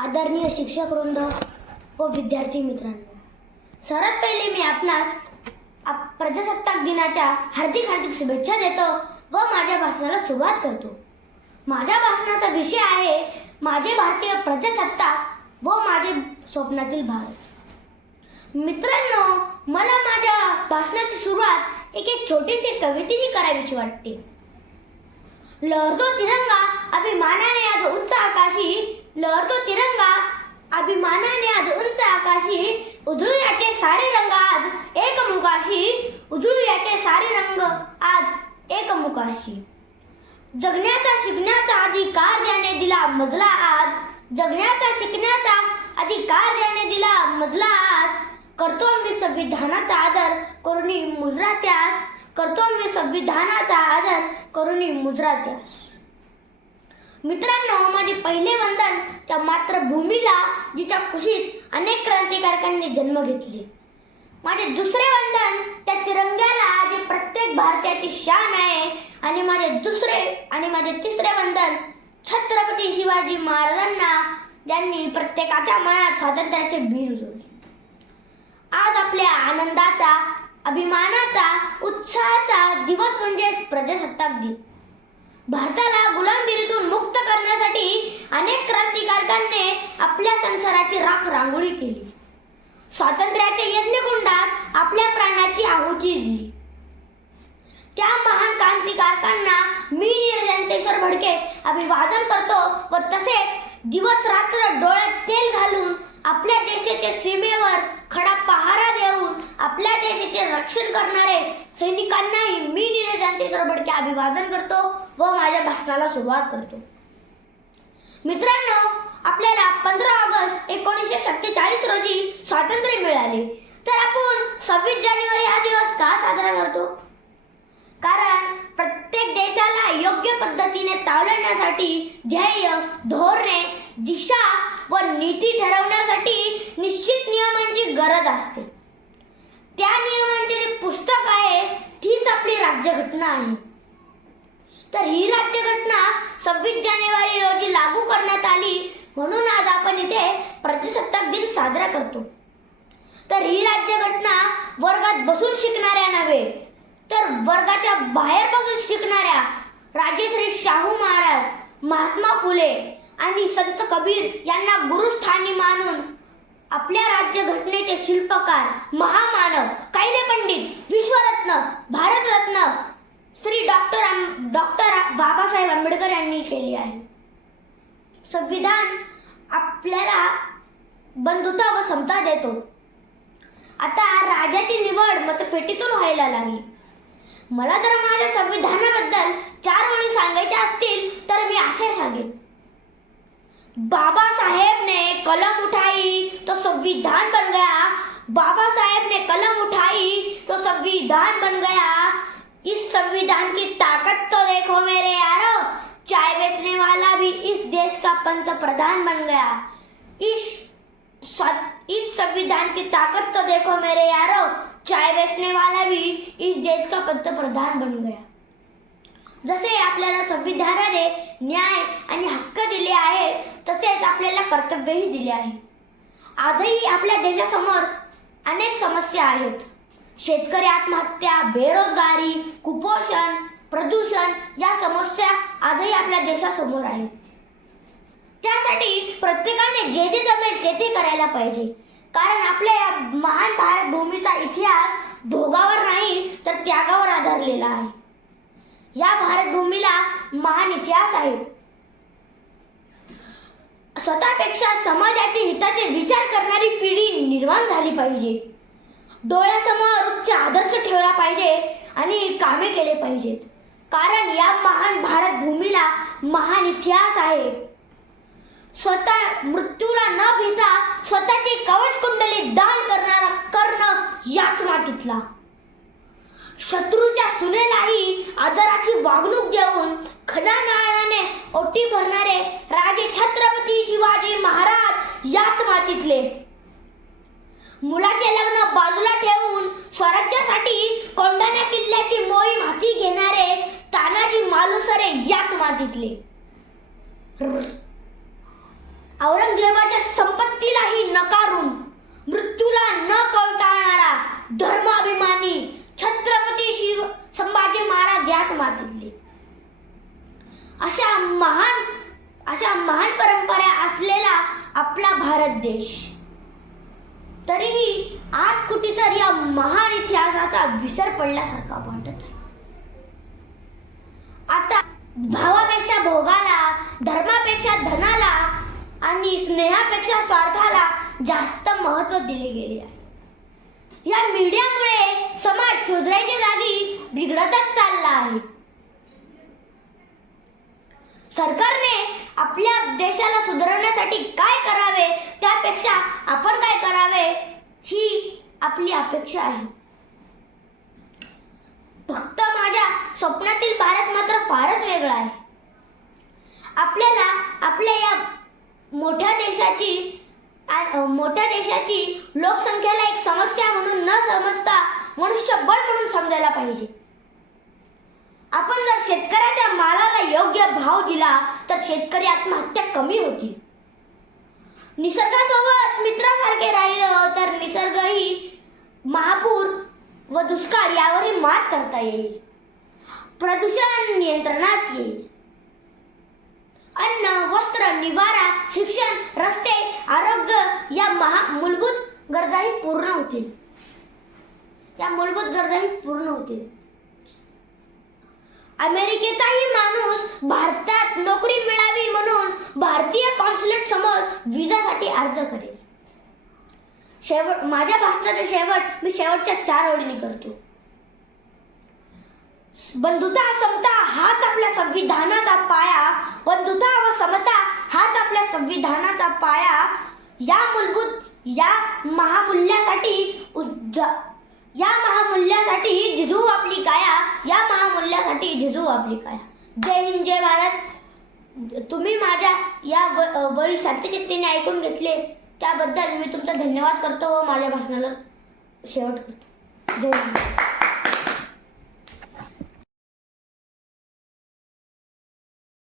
आदरणीय शिक्षक वृंद व विद्यार्थी मित्रांनो सर्वात पहिले मी आपणास आप- प्रजासत्ताक दिनाच्या हार्दिक हार्दिक शुभेच्छा देतो व माझ्या भाषणाला सुरुवात करतो. माझ्या भाषणाचा विषय आहे माझे भारतीय प्रजासत्ताक व माझे स्वप्नातील भारत. मित्रांनो मला माझ्या भाषणाची सुरुवात एक एक छोटीशी कवितेने करावीची वाटते. लहरतो तिरंगा अभिमान लहरतो तिरंगा. अभिमानाने आज उंच आकाशी उजळू याचे सारे रंग आज एकमुखाशी. उजळू याचे सारे रंग आज एकमुखाशी. जगण्याचा शिकण्याचा अधिकार ज्याने दिला मजला आज. जगण्याचा शिकण्याचा अधिकार ज्याने दिला मजला आज. करतो मी संविधानाचा आदर करुणी मुजरा त्यास करतो मी संविधानाचा आदर करुणी मुजरा त्यास मित्रांनो माझे पहिले वंदन त्या मातृभूमीला जिच्या खुशीत अनेक क्रांतिकारकांनी जन्म घेतले. माझे दुसरे वंदन त्या तिरंग्याला जे प्रत्येक भारतीयाची शान आहे आणि माझे दुसरे आणि माझे तिसरे वंदन छत्रपती शिवाजी महाराजांना ज्यांनी प्रत्येकाच्या मनात स्वातंत्र्याचे बीर उजवले आज आपल्या आनंदाचा अभिमानाचा उत्साहाचा दिवस म्हणजे प्रजासत्ताक दिन. भारताला गुलामगिरीतून मुक्त करण्यासाठी अनेक क्रांतिकारकांनी आपल्या संसाराची राख रांगोळी केली. स्वातंत्र्याच्या यज्ञकुंडात आपल्या प्राणाची आहुती दिली. त्या महान क्रांतिकारकांना मी निर्जंतेश्वर भडके अभिवादन करतो व तसेच दिवस रात्र डोळ्यात तेल घालून आपल्या देशाच्या सीमेवर खडा पहारा देऊन आपल्या देशाचे रक्षण करणारे सैनिकांनाही मी निर्जनतेश्वर सरबडके अभिवादन करतो व माझ्या भाषणाला सुरुवात करतो. मित्रांनो आपल्याला पंधरा ऑगस्ट एकोणीसशे सत्तेचाळीस रोजी स्वातंत्र्य मिळाले. तर आपण सव्वीस जानेवारी हा दिवस का साजरा करतो? कारण प्रत्येक देशाला योग्य पद्धतीने चालवण्यासाठी ध्येय धोरणे दिशा व नीती ठरवण्यासाठी निश्चित नियमांची गरज असते. त्या नियमांचे जे पुस्तक आहे तीच आपली राज्यघटना आहे. तर ही राज्यघटना सव्वीस जानेवारी रोजी लागू करण्यात आली म्हणून आज आपण इथे प्रजासत्ताक दिन साजरा करतो. तर ही राज्यघटना वर्गात बसून शिकणाऱ्या नव्हे तर वर्गाच्या बाहेर बसून शिकणाऱ्या राजेश्री शाहू महाराज महात्मा फुले आणि संत कबीर यांना गुरुस्थानी मानून आपल्या राज्यघटनेचे शिल्पकार महामानव कायदे पंडित विश्वरत्न भारतरत्न श्री डॉक्टर आं- डॉक्टर बाबासाहेब आंबेडकर यांनी केली आहे. संविधान आपल्याला बंधुता व समता देतो. आता राजाची निवड मतपेटीतून व्हायला लागली. मला जर माझ्या संविधानाबद्दल चार ओळी सांगायच्या असतील तर मी असे सांगेन. बाबा साहेब ने कलम उठाई तो संविधान बन गया। बाबा साहेब ने कलम उठाई तो संविधान बन गया। इस संविधान की ताकत तो देखो मेरे यारो चाय बेचने वाला भी इस देश का पंत प्रधान बन गया। इस इस संविधान की ताकत तो देखो मेरे यारो चाय बेचने वाला भी इस देश का पंतप्रधान बन गया। जसे आपल्याला संविधानाने न्याय आणि हक्क दिले आहे आपल्याला कर्तव्यही दिले आहे. आजही आपल्या देशासमोर अनेक समस्या आहेत. शेतकरी आत्महत्या बेरोजगारी कुपोषण प्रदूषण या समस्या आजही आपल्या देशासमोर आहेत. त्यासाठी प्रत्येकाने जे जे जमेल ते ते करायला पाहिजे. कारण आपल्या या महान भारत भूमीचा इतिहास भोगावर नाही तर त्यागावर आधारलेला आहे. या भारत भूमीला महान इतिहास आहे. स्वतःपेक्षा समाजाचे हिताचे विचार करणारी पिढी निर्माण झाली पाहिजे. डोळ्यासमोर उच्च आदर्श ठेवला पाहिजे आणि कामे केले पाहिजेत. कारण या महान भारत भूमीला महान इतिहास आहे. स्वतः मृत्यूला न भिता स्वतःची कवच कुंडली दान करणारा कर्ण याच मातीतला शत्रूच्या सुनेलाही आदराची वागणूक देऊन खदानाळाने ओटी भरणारे राजे छत्रपती शिवाजी महाराज याच मातीतले. मुलाचे लग्न बाजूला ठेवून स्वराज्यासाठी कोंढाण्या किल्ल्याची मोहीम हाती घेणारे तानाजी मालुसरे याच मातीतले. औरंगजेबाच्या संपत्तीलाही नकारून मृत्यूला न कवटाळणारा धर्माभिमानी छत्रपती शिव संभाजी महाराज याच मातीतले. अशा महान अशा महान परंपरा असलेला आपला भारत देश. तरीही आज कुठेतरी या महान इतिहासाचा विसर पडल्यासारखा वाटत आहे. आता भावापेक्षा भोगाला धर्मापेक्षा धनाला आणि स्नेहापेक्षा स्वार्थाला जास्त महत्त्व दिले गेले आहे. या मीडियामुळे सरकारने आपल्या देशाला सुधारण्यासाठी काय करावे? त्यापेक्षा आपण काय करावे? ही आपली अपेक्षा आहे. फक्त माझ्या स्वप्नातील भारत मात्र फारच वेगळा आहे. आपल्याला आपल्या या मोठ्या देशाची मोठ्या देशाची लोकसंख्येला एक समस्या म्हणून न समजता मनुष्यबळ म्हणून समजायला पाहिजे. आपण जर शेतकऱ्याच्या मालाला योग्य भाव दिला तर शेतकरी आत्महत्या कमी होतील निसर्गासोबत मित्रासारखे राहिलं तर निसर्गही महापूर व दुष्काळ यावरही मात करता येईल. प्रदूषण नियंत्रणात येईल. अन्न वस्त्र निवारा शिक्षण रस्ते आरोग्य या महा मूलभूत गरजाही पूर्ण होतील. या मूलभूत गरजाही पूर्ण होतील. अमेरिकेचाही माणूस भारतात नोकरी मिळावी म्हणून भारतीय कॉन्सुलेट समोर विजासाठी अर्ज करेल. शेवट माझ्या भाषणाचा शेवट मी शेवटच्या चार ओळीने करतो. बंधुता समता हाच आपल्या संविधानाचा पाया. बंधुता व समता हाच आपल्या संविधानाचा पाया. या मूलभूत या महामूल्यासाठी उज्जा- या महामूल्यासाठी झिजू आपली काया या महामूल्यासाठी झिजू आपली काया. जय हिंद जय भारत. तुम्ही माझ्या या ब- बळी सत्यचित्तीने ऐकून घेतले त्याबद्दल मी तुमचा धन्यवाद करतो व माझ्या भाषणाला शेवट करतो. जय हिंद.